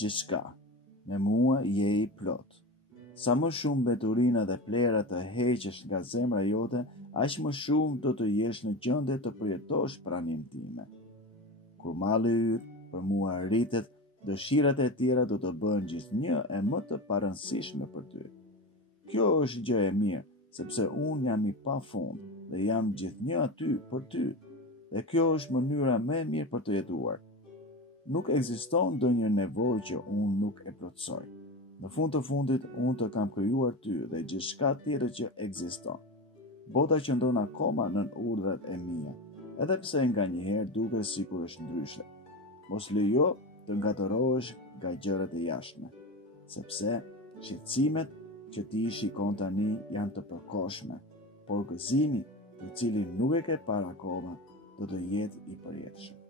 gjithçka. Me mua je I plot. Sa më shumë beturina dhe plera të heqesh nga zemra jote, aq më shumë do të jesh në gjendje të përjetosh pranin time. Kur malli yt për mua rritet, dëshirat e tjera do të bëhen gjithnjë e më të parëndësishme për ty. Kjo është gjë e mirë, sepse unë jam I pafund dhe jam gjithnjë aty për ty, dhe kjo është mënyra më e mirë për të jetuar. Nuk ekziston ndonjë nevojë që unë nuk e plotësoj. Në fund të fundit, unë të kam krijuar ty dhe gjithçka tjetër që ekziston. Bota qëndron akoma nën urdhrat e mia, edhe pse nganjëherë duket sikur është ndryshe. Mos lejo të ngatërohesh nga gjërat e jashtme, sepse shqetësimet që ti shikon tani janë të përkohshme, por gëzimi, të cilin nuk e ke parë akoma, do të jetë I përjetshëm.